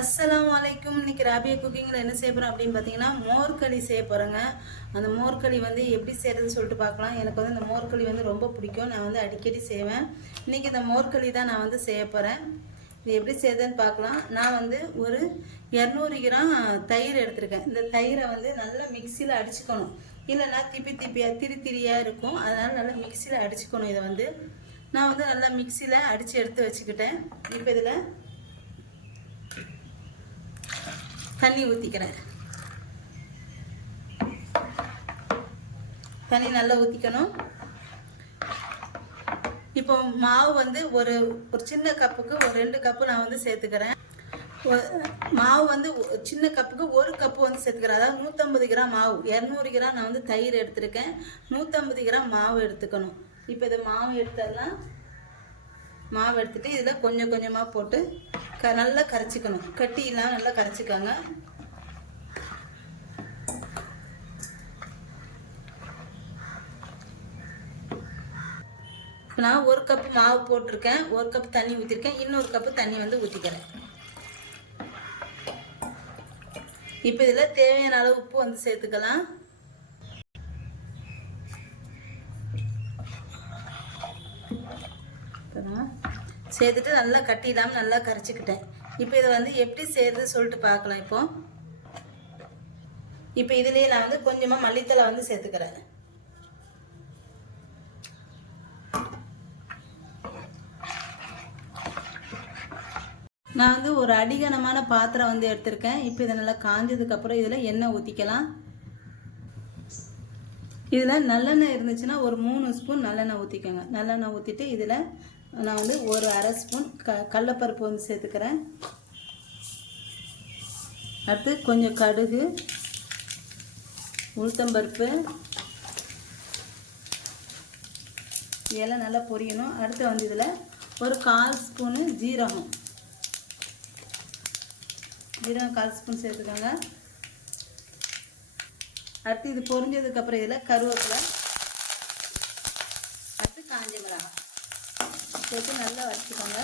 அஸ்ஸலாமு அலைக்கும். இன்னைக்கு ராபியா குக்கிங்கில் என்ன செய்ய போகிறோம் அப்படின்னு பார்த்தீங்கன்னா மோர்களி செய்ய போகிறேங்க. அந்த மோர்களி வந்து எப்படி செய்கிறதுன்னு சொல்லிட்டு பார்க்கலாம். எனக்கு வந்து இந்த மோர்களி வந்து ரொம்ப பிடிக்கும். நான் வந்து அடிக்கடி செய்வேன். இன்றைக்கி இந்த மோர்களி தான் நான் வந்து செய்ய போகிறேன். இது எப்படி செய்யுதுன்னு பார்க்கலாம். நான் வந்து ஒரு 200 கிராம் தயிர் எடுத்திருக்கேன். இந்த தயிரை வந்து நல்லா மிக்சியில் அடிச்சுக்கணும். இல்லைன்னா திரியாக இருக்கும். அதனால் நல்லா மிக்சியில் அடிச்சுக்கணும். இதை வந்து நான் வந்து நல்லா மிக்சியில் அடித்து எடுத்து வச்சுக்கிட்டேன். இப்போ இதில் தண்ணி ஊற்றிக்கிறேன். தண்ணி நல்லா ஊற்றிக்கணும். இப்போ மாவு வந்து ஒரு சின்ன கப்புக்கு ஒரு 2 கப்பு நான் வந்து சேர்த்துக்கிறேன். மாவு வந்து சின்ன கப்புக்கு 1 கப்பு வந்து சேர்த்துக்கிறேன். அதாவது 150 கிராம் மாவு. 200 கிராம் நான் வந்து தயிர் எடுத்திருக்கேன். 150 கிராம் மாவு எடுத்துக்கணும். இப்போ இதை மாவு எடுத்துடலாம். மாவு எடுத்துட்டு இதில் கொஞ்சம் கொஞ்சமாக போட்டு நல்லா கரைச்சிக்கணும். கட்டிலாம் நல்லா கரைச்சிக்கோங்க. நான் 1 கப்பு மாவு போட்டிருக்கேன். 1 கப்பு தண்ணி ஊற்றிருக்கேன். இன்னொரு கப்பு தண்ணி வந்து ஊற்றிக்கிறேன். இப்போ இதில் தேவையான அளவு உப்பு வந்து சேர்த்துக்கலாம். சேர்த்துட்டு நல்லா கட்டிடாமல் நல்லா கரைச்சிக்கிட்டேன். இப்போ இதை வந்து எப்படி செய்யறது சொல்லிட்டு பார்க்கலாம். இப்போ இதுலேயே நான் வந்து கொஞ்சமாக மல்லித்தலை வந்து சேர்த்துக்கிறேன். நான் வந்து ஒரு அடிகனமான பாத்திரம் வந்து எடுத்திருக்கேன். இப்போ இதை நல்லா காஞ்சதுக்கப்புறம் இதில் எண்ணெய் ஊற்றிக்கலாம். இதில் நல்லெண்ணெய் இருந்துச்சுன்னா ஒரு 3 ஸ்பூன் நல்லெண்ணெய் ஊற்றிக்கோங்க. நல்லெண்ணெய் ஊற்றிட்டு இதில் நான் வந்து ஒரு அரை ஸ்பூன் கடலைப்பருப்பு வந்து சேர்த்துக்கிறேன். அடுத்து கொஞ்சம் கடுகு, உளுத்தம்பருப்பு, இதெல்லாம் நல்லா பொரியணும். அடுத்து வந்து இதில் ஒரு 1/4 ஸ்பூனு ஜீரகம் 1/4 ஸ்பூன் சேர்த்துக்கோங்க. அடுத்து இது பொரிஞ்சதுக்கப்புறம் இதில் கருவேப்பிலை, அடுத்து காஞ்ச மிளகாய் சேர்த்து நல்லா வச்சுக்கோங்க.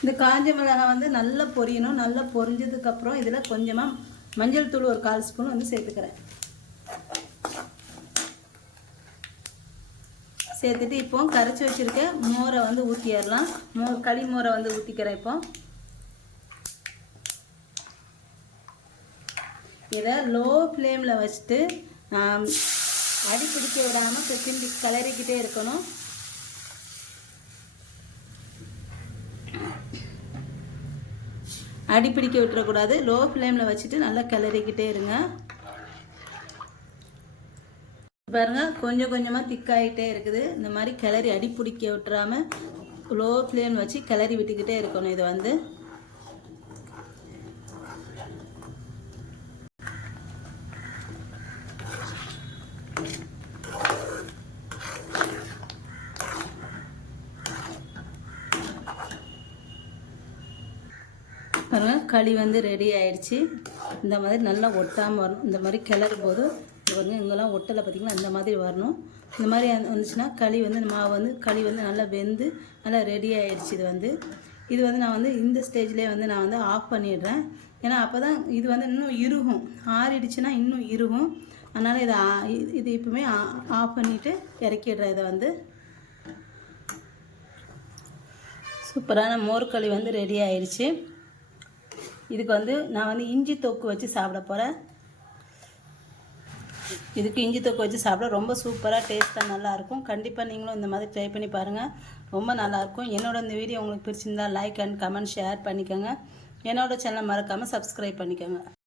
இந்த காஞ்ச மிளகாய் வந்து நல்லா பொரியணும். நல்லா பொரிஞ்சதுக்கப்புறம் இதில் கொஞ்சமாக மஞ்சள் தூள் ஒரு 1/4 ஸ்பூன் வந்து சேர்த்துக்கிறேன். சேர்த்துட்டு இப்போ கரைச்சி வச்சுருக்க மோரை வந்து ஊற்றிடலாம். களி மோரை வந்து ஊற்றிக்கிறேன். இப்போ இதை லோ ஃப்ளேமில் வச்சுட்டு அடி பிடிக்க விடாமல் கிண்டி கிளறிக்கிட்டே இருக்கணும். அடி பிடிக்க விட்டுறக்கூடாது. லோ ஃப்ளேமில் வச்சுட்டு நல்லா கிளறிக்கிட்டே இருங்க. பாருங்கள், கொஞ்சம் கொஞ்சமாக திக்காகிட்டே இருக்குது. இந்த மாதிரி கிளறி அடி பிடிக்க விட்டுறாமல் லோ ஃப்ளேம் வச்சு கிளறி விட்டுக்கிட்டே இருக்கணும். இது வந்து பாருங்கள், களி வந்து ரெடி ஆயிடுச்சு. இந்த மாதிரி நல்லா ஒட்டாமல் வரணும். இந்த மாதிரி கிளறும் போது பாருங்கள், இங்கெல்லாம் ஒட்டலை பார்த்திங்கன்னா, இந்த மாதிரி வரணும். இந்த மாதிரி வந்துச்சுன்னா களி வந்து மாவு வந்து களி வந்து நல்லா வெந்து நல்லா ரெடி ஆகிடுச்சு. இது வந்து நான் வந்து இந்த ஸ்டேஜ்லேயே வந்து நான் வந்து ஆஃப் பண்ணிடுறேன். ஏன்னா அப்போ தான் இது வந்து இன்னும் இறுகும். ஆறிடுச்சுன்னா இன்னும் இறுகும். அதனால் இது இப்போவுமே ஆஃப் பண்ணிவிட்டு இறக்கிடுறேன். இதை வந்து சூப்பரான மோர்களி வந்து ரெடி ஆயிடுச்சு. இதுக்கு வந்து நான் வந்து இஞ்சி தொக்கு வச்சு சாப்பிட போகிறேன். இதுக்கு இஞ்சி தொக்கு வச்சு சாப்பிட ரொம்ப சூப்பராக டேஸ்ட்டாக நல்லாயிருக்கும். கண்டிப்பாக நீங்களும் இந்த மாதிரி ட்ரை பண்ணி பாருங்கள். ரொம்ப நல்லாயிருக்கும். என்னோட இந்த வீடியோ உங்களுக்கு பிடிச்சிருந்தா லைக் அண்ட் கமெண்ட் ஷேர் பண்ணிக்கோங்க. என்னோட சேனலை மறக்காமல் சப்ஸ்கிரைப் பண்ணிக்கோங்க.